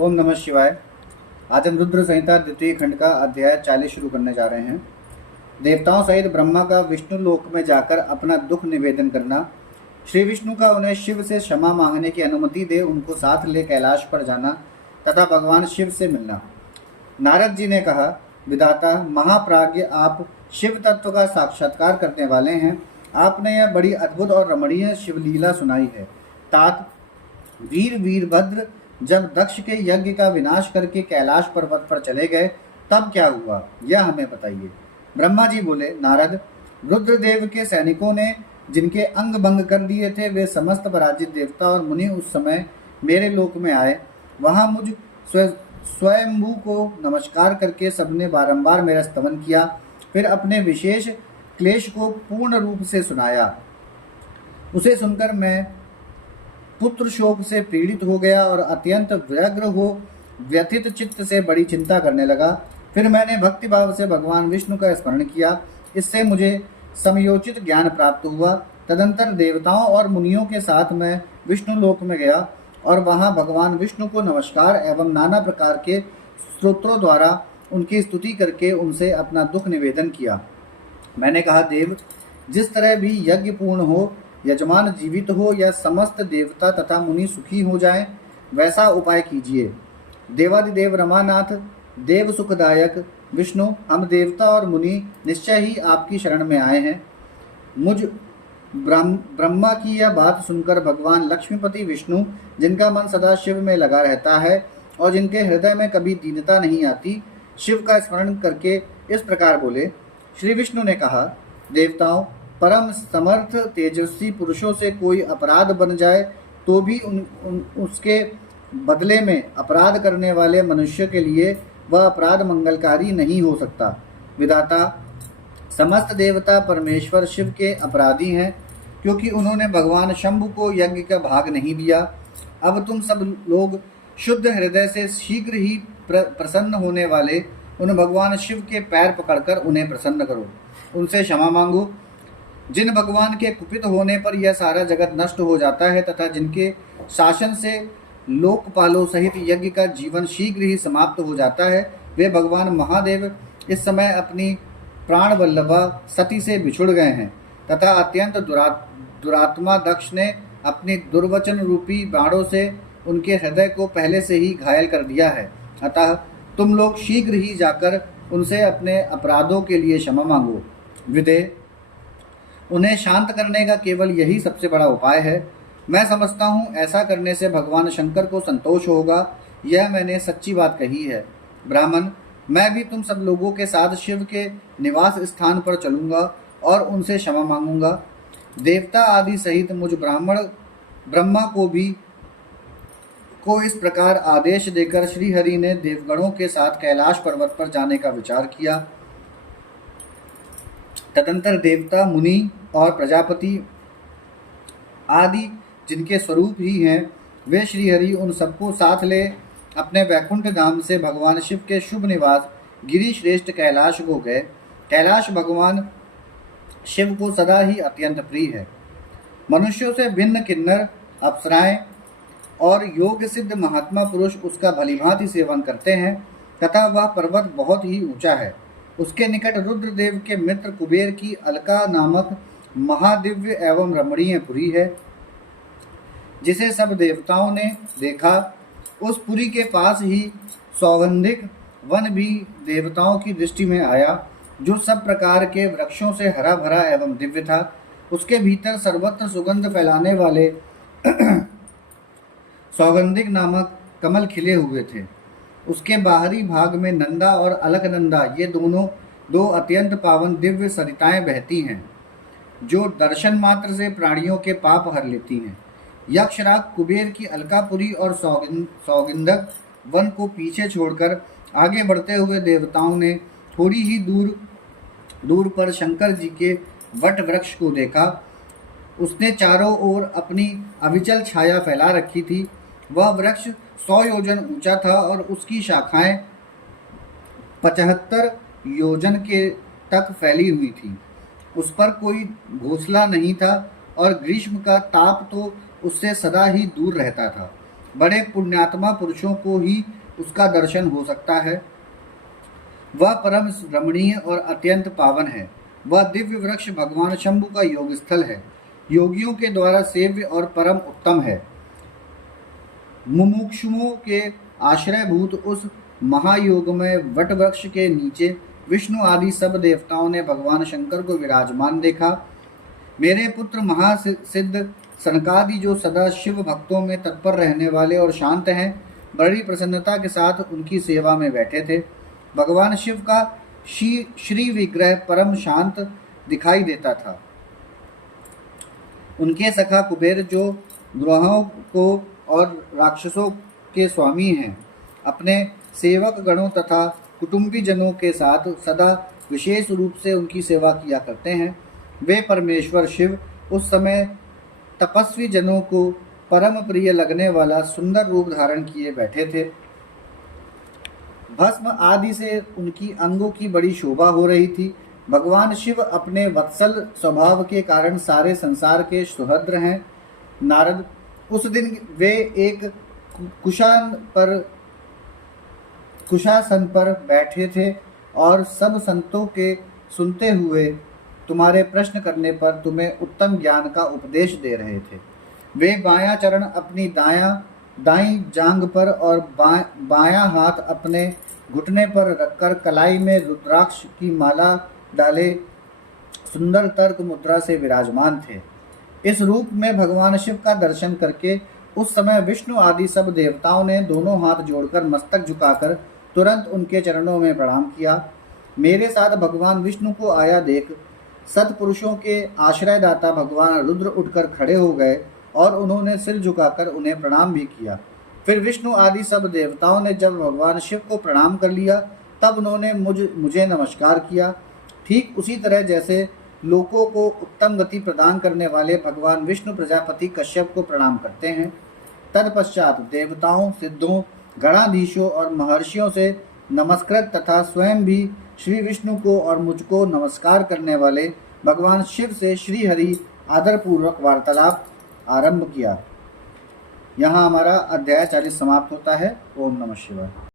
ओम नमः शिवाय। आज हम रुद्र संहिता द्वितीय खंड का अध्याय 40 शुरू करने जा रहे हैं। देवताओं सहित ब्रह्मा का विष्णु लोक में जाकर अपना दुख निवेदन करना, श्री विष्णु का उन्हें शिव से क्षमा मांगने की अनुमति दे उनको साथ ले कैलाश पर जाना तथा भगवान शिव से मिलना। नारद जी ने कहा, विधाता महाप्राज्ञ, आप शिव तत्व का साक्षात्कार करने वाले हैं। आपने यह बड़ी अद्भुत और रमणीय शिवलीला सुनाई है। तात, वीरभद्र जब दक्ष के यज्ञ का विनाश करके कैलाश पर्वत पर चले गए तब क्या हुआ, यह हमें बताइए। ब्रह्मा जी बोले, नारद, रुद्रदेव के सैनिकों ने जिनके अंग भंग कर दिए थे वे समस्त पराजित देवता और मुनि उस समय मेरे लोक में आए। वहां मुझ स्वयंभू को नमस्कार करके सबने बारंबार मेरा स्तवन किया, फिर अपने विशेष क्लेश को पूर्ण रूप से सुनाया। उसे सुनकर मैं पुत्र शोक से पीड़ित हो गया और अत्यंत व्यग्र हो व्यथित चित्त से बड़ी चिंता करने लगा। फिर मैंने भक्ति भाव से भगवान विष्णु का स्मरण किया। इससे मुझे समयोचित ज्ञान प्राप्त हुआ। तदंतर देवताओं और मुनियों के साथ मैं विष्णु लोक में गया और वहां भगवान विष्णु को नमस्कार एवं नाना प्रकार के स्तोत्रों द्वारा उनकी स्तुति करके उनसे अपना दुख निवेदन किया। मैंने कहा, देव, जिस तरह भी यज्ञ पूर्ण हो, यजमान जीवित हो या समस्त देवता तथा मुनि सुखी हो जाएं, वैसा उपाय कीजिए। देवादिदेव रमानाथ, देव सुखदायक विष्णु, हम देवता और मुनि निश्चय ही आपकी शरण में आए हैं। मुझ ब्रह्मा की यह बात सुनकर भगवान लक्ष्मीपति विष्णु, जिनका मन सदा शिव में लगा रहता है और जिनके हृदय में कभी दीनता नहीं आती, शिव का स्मरण करके इस प्रकार बोले। श्री विष्णु ने कहा, देवताओं, परम समर्थ तेजस्वी पुरुषों से कोई अपराध बन जाए तो भी उसके बदले में अपराध करने वाले मनुष्य के लिए वह अपराध मंगलकारी नहीं हो सकता। विधाता, समस्त देवता परमेश्वर शिव के अपराधी हैं, क्योंकि उन्होंने भगवान शंभु को यज्ञ का भाग नहीं दिया। अब तुम सब लोग शुद्ध हृदय से शीघ्र ही प्रसन्न होने वाले उन भगवान शिव के पैर पकड़कर उन्हें प्रसन्न करो, उनसे क्षमा मांगो। जिन भगवान के कुपित होने पर यह सारा जगत नष्ट हो जाता है तथा जिनके शासन से लोकपालों सहित यज्ञ का जीवन शीघ्र ही समाप्त हो जाता है, वे भगवान महादेव इस समय अपनी प्राण वल्लभा सती से बिछुड़ गए हैं तथा अत्यंत दुरात्मा दक्ष ने अपनी दुर्वचन रूपी बाणों से उनके हृदय को पहले से ही घायल कर दिया है। अतः तुम लोग शीघ्र ही जाकर उनसे अपने अपराधों के लिए क्षमा मांगो। विदे, उन्हें शांत करने का केवल यही सबसे बड़ा उपाय है। मैं समझता हूँ ऐसा करने से भगवान शंकर को संतोष होगा। यह मैंने सच्ची बात कही है। ब्राह्मण, मैं भी तुम सब लोगों के साथ शिव के निवास स्थान पर चलूँगा और उनसे क्षमा मांगूंगा। देवता आदि सहित मुझ ब्रह्मा को इस प्रकार आदेश देकर श्री हरि ने देवगणों के साथ कैलाश पर्वत पर जाने का विचार किया। तदंतर देवता, मुनि और प्रजापति आदि जिनके स्वरूप ही हैं, वे श्रीहरि उन सबको साथ ले अपने वैकुंठ धाम से भगवान शिव के शुभ निवास गिरि श्रेष्ठ कैलाश को गए। कैलाश भगवान शिव को सदा ही अत्यंत प्रिय है। मनुष्यों से भिन्न किन्नर, अप्सराएं और योग सिद्ध महात्मा पुरुष उसका भलीभांति सेवन करते हैं तथा वह पर्वत बहुत ही ऊंचा है। उसके निकट रुद्रदेव के मित्र कुबेर की अलका नामक महादिव्य एवं रमणीय पुरी है, जिसे सब देवताओं ने देखा। उस पुरी के पास ही सौगंधिक वन भी देवताओं की दृष्टि में आया, जो सब प्रकार के वृक्षों से हरा भरा एवं दिव्य था। उसके भीतर सर्वत्र सुगंध फैलाने वाले सौगंधिक नामक कमल खिले हुए थे। उसके बाहरी भाग में नंदा और अलकनंदा, ये दोनों दो अत्यंत पावन दिव्य सरिताएं बहती हैं, जो दर्शन मात्र से प्राणियों के पाप हर लेती हैं। यक्षराज कुबेर की अलकापुरी और सौगंधक वन को पीछे छोड़कर आगे बढ़ते हुए देवताओं ने थोड़ी ही दूर पर शंकर जी के वट वृक्ष को देखा। उसने चारों ओर अपनी अविचल छाया फैला रखी थी। वह वृक्ष 100 योजन ऊंचा था और उसकी शाखाएं 75 योजन के तक फैली हुई थी। उस पर कोई घोंसला नहीं था और ग्रीष्म का ताप तो उससे सदा ही दूर रहता था। बड़े पुण्यात्मा पुरुषों को ही उसका दर्शन हो सकता है। वह परम रमणीय और अत्यंत पावन है। वह दिव्य वृक्ष भगवान शंभु का योग स्थल है, योगियों के द्वारा सेव्य और परम उत्तम है। मुमुक्षुओं के आश्रयभूत उस महायोग में वट वृक्ष के नीचे विष्णु आदि सब देवताओं ने भगवान शंकर को विराजमान देखा। मेरे पुत्र महासिद्ध सनकादि, जो सदा शिव भक्तों में तत्पर रहने वाले और शांत हैं, बड़ी प्रसन्नता के साथ उनकी सेवा में बैठे थे। भगवान शिव का श्री विग्रह परम शांत दिखाई देता था। उनके सखा कुबेर, जो ग्रहों को और राक्षसों के स्वामी हैं, अपने सेवक गणों तथा कुटुंबी जनों के साथ सदा विशेष रूप से उनकी सेवा किया करते हैं। वे परमेश्वर शिव उस समय तपस्वी जनों को परम प्रिय लगने वाला सुंदर रूप धारण किए बैठे थे। भस्म आदि से उनकी अंगों की बड़ी शोभा हो रही थी। भगवान शिव अपने वत्सल स्वभाव के कारण सारे संसार के सुहृद हैं। नारद, उस दिन वे एक कुशासन पर बैठे थे और सब संतों के सुनते हुए तुम्हारे प्रश्न करने पर तुम्हें उत्तम ज्ञान का उपदेश दे रहे थे। वे बायां चरण अपनी दाईं जांघ पर और बायां हाथ अपने घुटने पर रखकर कलाई में रुद्राक्ष की माला डाले सुंदर तर्क मुद्रा से विराजमान थे। इस रूप में भगवान शिव का दर्शन करके उस समय विष्णु आदि सब देवताओं ने दोनों हाथ जोड़कर मस्तक झुकाकर तुरंत उनके चरणों में प्रणाम किया। मेरे साथ भगवान विष्णु को आया देख सत्पुरुषों के आश्रयदाता भगवान रुद्र उठकर खड़े हो गए और उन्होंने सिर झुकाकर उन्हें प्रणाम भी किया। फिर विष्णु आदि सब देवताओं ने जब भगवान शिव को प्रणाम कर लिया, तब उन्होंने मुझे नमस्कार किया। ठीक उसी तरह जैसे लोकों को उत्तम गति प्रदान करने वाले भगवान विष्णु प्रजापति कश्यप को प्रणाम करते हैं। तत्पश्चात देवताओं, सिद्धों, गणाधीशों और महर्षियों से नमस्कृत तथा स्वयं भी श्री विष्णु को और मुझको नमस्कार करने वाले भगवान शिव से श्री हरि आदरपूर्वक वार्तालाप आरंभ किया। यहाँ हमारा अध्याय 40 समाप्त होता है। ओम नमः शिवाय।